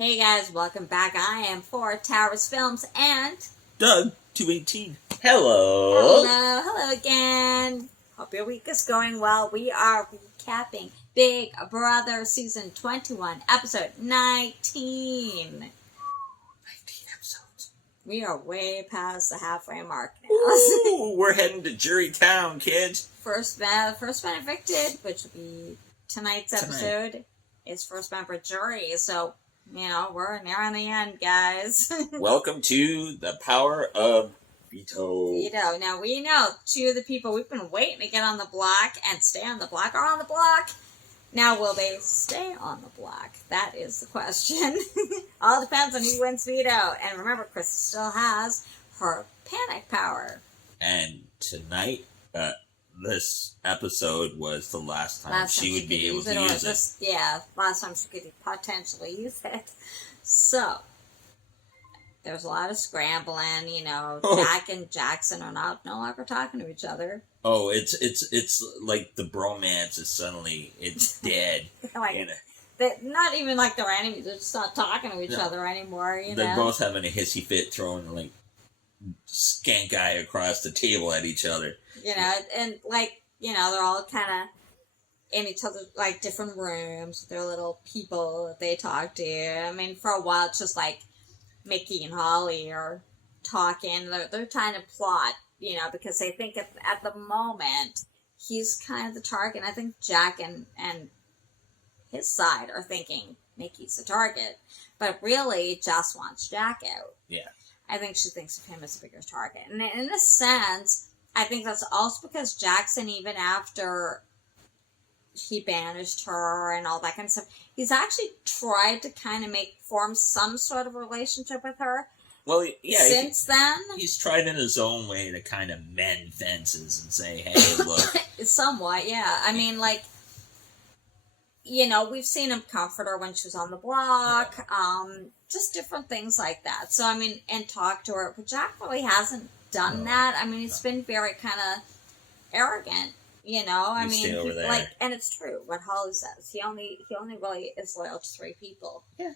Hey guys, welcome back. I am for Towers Films and Doug 218. Hello. Hello again. Hope your week is going well. We are recapping Big Brother Season 21, Episode 19. 19 episodes. We are way past the halfway mark now. Ooh, we're heading to Jury Town, kids. First one evicted, which will be tonight's episode, is first member jury. So, we're nearing the end, guys. Welcome to the power of veto. Veto. Now, we know two of the people we've been waiting to get on the block and stay on the block are on the block. Now, will they stay on the block? That is the question. All depends on who wins veto. And remember, Chris still has her panic power. And tonight, this episode was the last time she would be able to use it. Yeah, last time she could potentially use it. So, there's a lot of scrambling, Jack and Jackson are no longer talking to each other. Oh, it's like the bromance is suddenly, it's dead. Not even like they're enemies, they're just not talking to each other anymore, They're both having a hissy fit throwing, skank eye across the table at each other. And they're all kind of in each other's, different rooms, their little people that they talk to. I mean, for a while, it's just Mickey and Holly are talking. They're trying to plot, because they think at the moment, he's kind of the target. And I think Jack and his side are thinking Mickey's the target. But really, Jess wants Jack out. Yeah. I think she thinks of him as the bigger target. And in a sense, I think that's also because Jackson, even after he banished her and all that kind of stuff, he's actually tried to kind of form some sort of relationship with her. Well, yeah. Since then, he's tried in his own way to kind of mend fences and say, hey, look. Somewhat, yeah. I mean, we've seen him comfort her when she was on the block, just different things like that. So, I mean, and talk to her. But Jack really hasn't done that. I mean, he's been very kind of arrogant, I mean, and it's true what Holly says. He only really is loyal to 3 people. Yeah.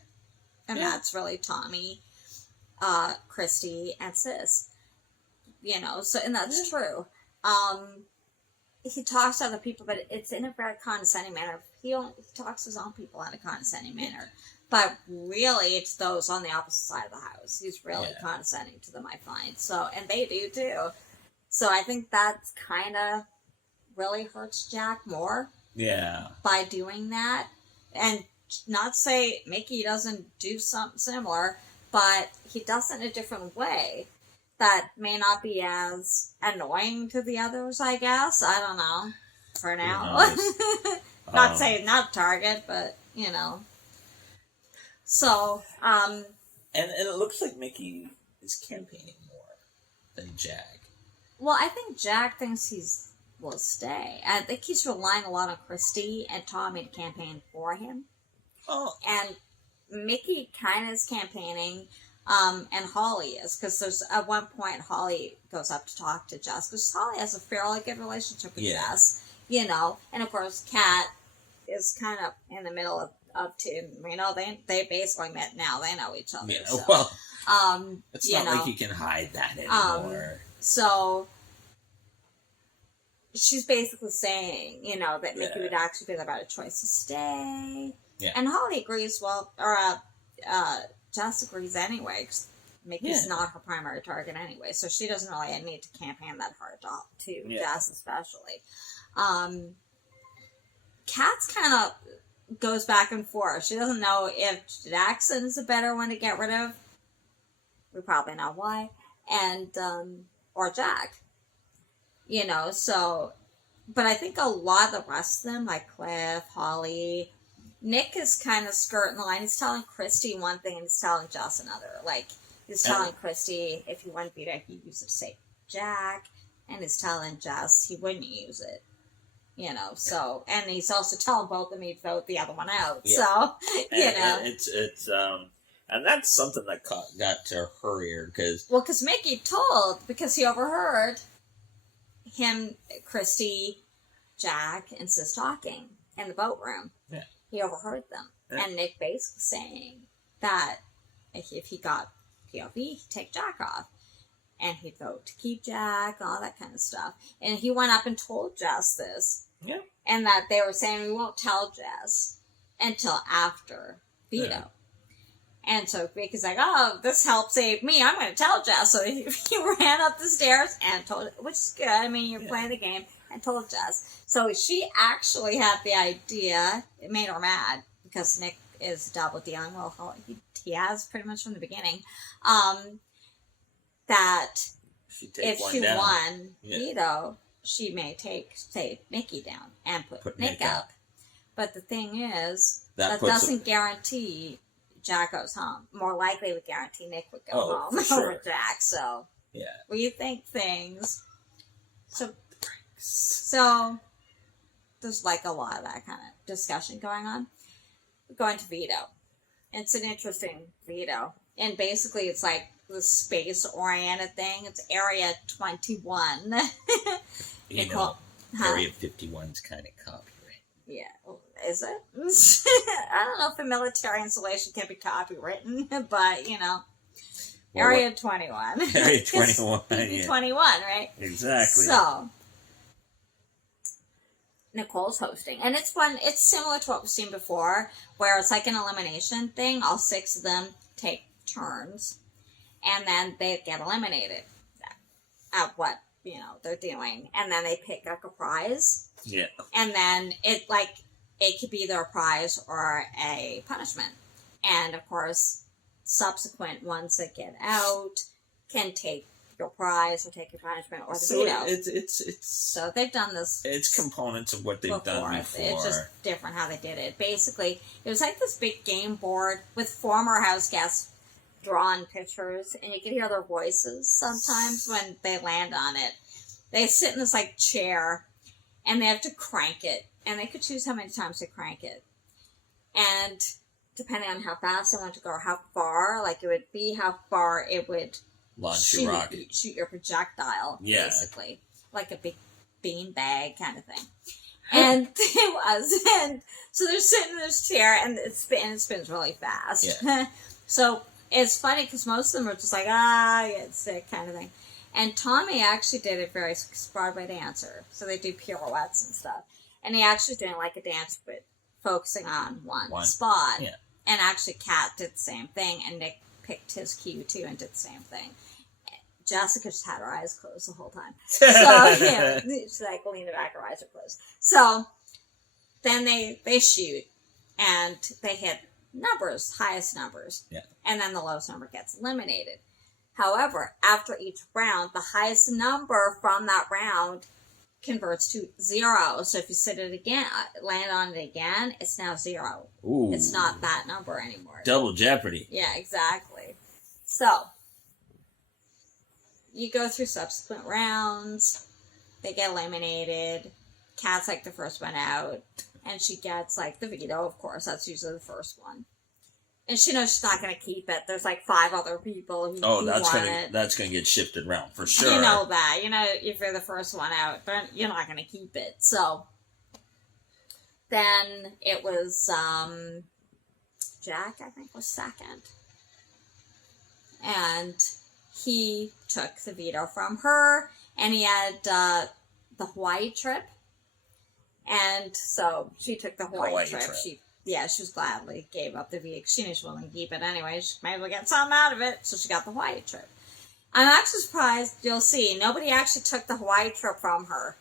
And that's really Tommy, Christy, and Sis. So, and that's true. He talks to other people, but it's in a very condescending manner. He talks to his own people in a condescending manner. But really, it's those on the opposite side of the house. He's really condescending to them, I find. So, and they do too. So I think that's kind of really hurts Jack more. Yeah. By doing that. And not say Mickey doesn't do something similar, but he does it in a different way that may not be as annoying to the others, I guess. I don't know. For now. Not saying not target, but, So, And it looks like Mickey is campaigning more than Jack. Well, I think Jack thinks will stay. I think he's relying a lot on Christy and Tommy to campaign for him. Oh. And Mickey kind of is campaigning, and Holly is, because there's, at one point, Holly goes up to talk to Jess, because Holly has a fairly good relationship with Jess, and of course, Kat is kind of in the middle of two. They basically met now. They know each other. Yeah, so. Well, it's not like you can hide that anymore. So, she's basically saying, that Mickey would actually be the better choice to stay. Yeah. And Holly agrees, Jess agrees anyway, because Mickey's not her primary target anyway, so she doesn't really need to campaign that hard to Jess especially. Kat's kind of goes back and forth. She doesn't know if Jackson's a better one to get rid of. We probably know why. And, or Jack. So, but I think a lot of the rest of them, like Cliff, Holly, Nick is kind of skirting the line. He's telling Christy one thing and he's telling Jess another. He's telling Christy if he wouldn't be there, he'd use it to save Jack. And he's telling Jess he wouldn't use it. So, and he's also telling both of them he'd vote the other one out. Yeah. So, It's and that's something that got to her ear, because... Well, because Mickey because he overheard him, Christy, Jack, and Sis talking in the boat room. Yeah. He overheard them. Yeah. And Nick basically saying that if he got POV, he'd take Jack off. And he'd vote to keep Jack, all that kind of stuff. And he went up and told Jess this. Yeah. And that they were saying, we won't tell Jess until after veto. Yeah. And so Vicky's like, oh, this helped save me. I'm going to tell Jess. So he ran up the stairs and told, which is good. I mean, you're playing the game, and told Jess. So she actually had the idea. It made her mad because Nick is double dealing. Well, he has pretty much from the beginning. That if she won veto, she may take Nikki down and put Nick up. But the thing is, that doesn't guarantee Jack goes home. More likely would guarantee Nick would go home over Jack. So rethink things. So there's like a lot of that kind of discussion going on. We're going to veto. It's an interesting veto. And basically it's like the space-oriented thing. It's Area 21. Area 51's kind of copyright. Yeah, is it? I don't know if a military installation can be copywritten, but, Area 21. Area 21, yeah. 21, right? Exactly. So, Nicole's hosting. And it's similar to what we've seen before, where it's like an elimination thing. All 6 of them take turns. And then they get eliminated at what, they're doing. And then they pick up a prize. Yeah. And then it could be either a prize or a punishment. And of course, subsequent ones that get out can take your prize or take your punishment or the veto. It's so they've done this. It's components of what they've done before. It's just different how they did it. Basically, it was like this big game board with former house guests drawn pictures, and you can hear their voices sometimes when they land on it. They sit in this chair, and they have to crank it, and they could choose how many times to crank it. And depending on how fast they want to go or how far, it would be how far it would shoot your projectile, basically. Like a big bean bag kind of thing. And it was. And so they're sitting in this chair, and it spins really fast. Yeah. So it's funny because most of them are just like, I get sick kind of thing. And Tommy actually did it very, he's a Broadway dancer. So they do pirouettes and stuff. And he actually did a dance, but focusing on one spot. Yeah. And actually Kat did the same thing. And Nick picked his cue too and did the same thing. Jessica just had her eyes closed the whole time. So, she's leaning back, her eyes are closed. So then they shoot. And they hit numbers, highest numbers. Yeah. And then the lowest number gets eliminated. However, after each round, the highest number from that round converts to 0. So if you sit it again, land on it again, it's now 0. Ooh. It's not that number anymore. Double jeopardy. Yeah, exactly. So, you go through subsequent rounds. They get eliminated. Kat's the first one out. And she gets the veto, of course. That's usually the first one. And she knows she's not going to keep it. There's 5 other people who want it. That's going to get shifted around for sure. You know that. If you're the first one out, you're not going to keep it. So then it was Jack, I think, was second. And he took the veto from her. And he had the Hawaii trip. And so she took the Hawaii trip. She was gladly gave up the veto. She knew she wasn't going to keep it anyway. She might as well get something out of it. So she got the Hawaii trip. I'm actually surprised, you'll see, nobody actually took the Hawaii trip from her.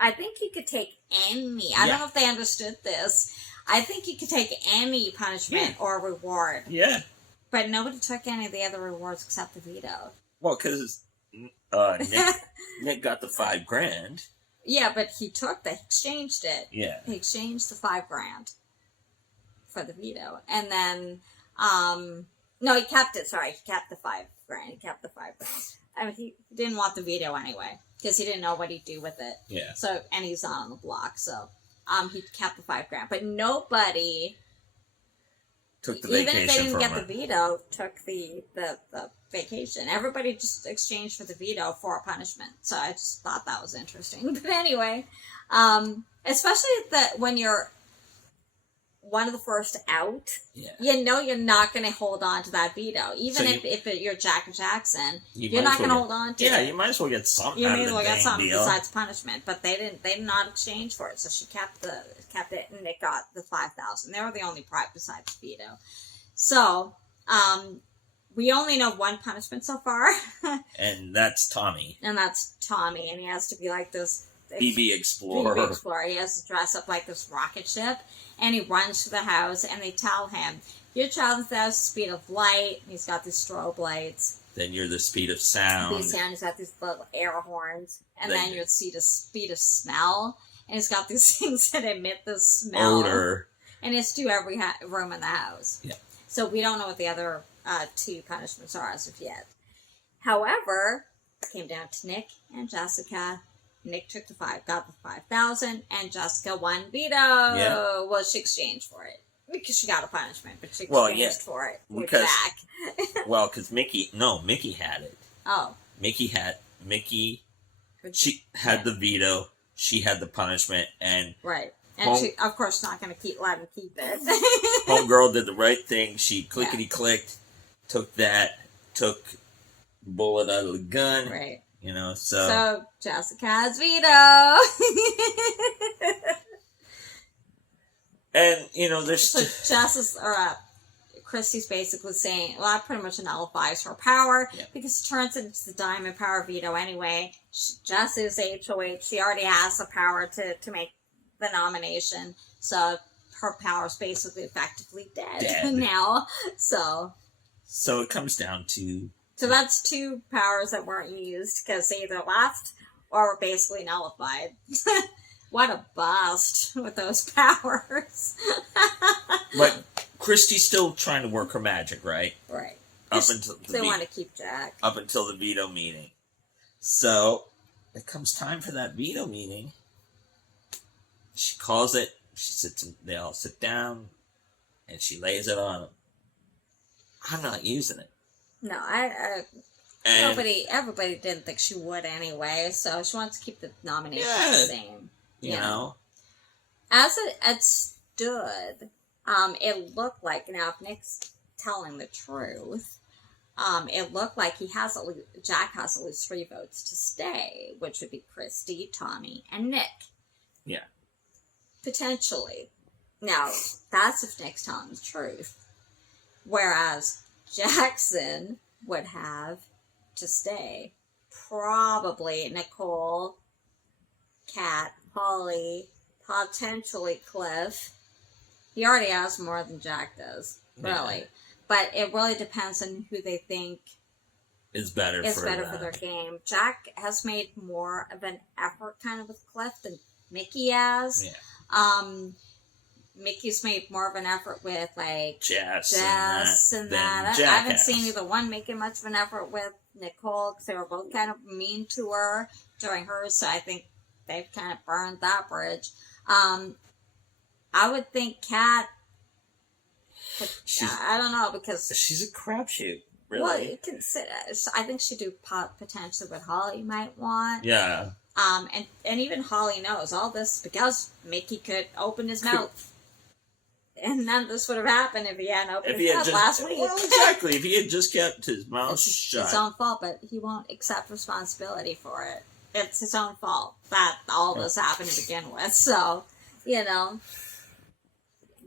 I think you could take any. I don't know if they understood this. I think you could take any punishment or reward. Yeah. But nobody took any of the other rewards except the veto. Well, because Nick got the $5,000. Yeah, but he exchanged it. Yeah. He exchanged the $5,000 for the veto. And then, no, he kept it. Sorry, he kept the $5,000. He kept the $5,000. I mean, he didn't want the veto anyway because he didn't know what he'd do with it. Yeah. So, and he's not on the block, so he kept the $5,000. But nobody took the vacation. Even if they didn't get the veto, took the vacation. Everybody just exchanged for the veto for a punishment. So I just thought that was interesting. But anyway, especially that when one of the first out, yeah. you know you're not going to hold on to that veto. Even if you're Jack Jackson, you're not going to hold on to it. Yeah, you might as well get something out of the You may as well get something deal. besides punishment. But they did not exchange for it, so she kept it, and Nick got the $5,000. They were the only part besides veto. So, we only know one punishment so far. And that's Tommy. And he has to be like this BB Explorer. BB Explorer. He has to dress up like this rocket ship, and he runs to the house, and they tell him, "You're traveling at the speed of light." And he's got these strobe lights. Then you're the speed of sound. He's got these little air horns, and then you're the speed of smell. And he's got these things that emit the smell. Odor. And he has to do every room in the house. Yeah. So we don't know what the other two punishments are as of yet. However, it came down to Nick and Jessica. Nick took got the 5,000, and Jessica won veto. Yeah. Well, she exchanged for it because she got a punishment, but she exchanged for it with Jack. Well, because Mickey had it. Oh. Mickey. She had the veto. She had the punishment, and right. And she, of course, not going to let him keep it. Homegirl did the right thing. She clickety-clicked, took bullet out of the gun. Right. You know, So, Jessica has veto. And, you know, there's... Christy's basically saying, well, that pretty much nullifies her power because it turns into the diamond power veto anyway. Jess is HOH. She already has the power to make the nomination. So her power is basically effectively dead. Now. So it comes down to... So that's two powers that weren't used because they either left or were basically nullified. What a bust with those powers. But Christy's still trying to work her magic, right? Right. They want to keep Jack. Up until the veto meeting. So, it comes time for that veto meeting. She calls it. They all sit down, and she lays it on him. I'm not using it. No, everybody didn't think she would anyway, so she wants to keep the nomination the same. You know? As it stood, it looked like, now if Nick's telling the truth, it looked like Jack has at least 3 votes to stay, which would be Christy, Tommy, and Nick. Yeah. Potentially. Now, that's if Nick's telling the truth. Whereas Jackson would have to stay probably Nicole, Kat, Holly, potentially Cliff. He already has more than Jack does, really. Yeah. But it really depends on who they think is better for their game. Jack has made more of an effort kind of with Cliff than Mickey has. Yeah. Mickey's made more of an effort with, like, Jess and that. I haven't seen either one making much of an effort with Nicole, because they were both kind of mean to her during hers, so I think they've kind of burned that bridge. I would think Kat, I don't know, because... She's a crapshoot, really. Well, you can I think she'd do potentially what Holly might want. Yeah. And even Holly knows all this because Mickey could open his mouth. And none of this would have happened if he hadn't opened his mouth last week. Well, exactly. If he had just kept his mouth shut. It's his own fault, but he won't accept responsibility for it. It's his own fault that all this happened to begin with. So, you know.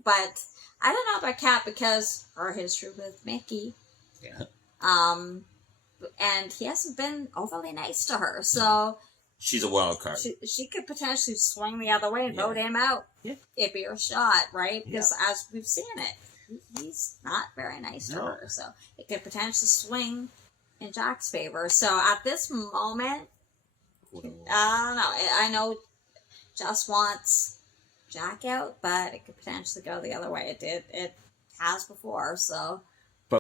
But I don't know about Kat because her history with Mickey. Yeah. And he hasn't been overly nice to her. So... She's a wild card. She could potentially swing the other way and vote him out. Yeah. It'd be her shot, right? Because as we've seen it, he's not very nice to her. So it could potentially swing in Jack's favor. So at this moment, I don't know. I know Jess wants Jack out, but it could potentially go the other way. It has before. So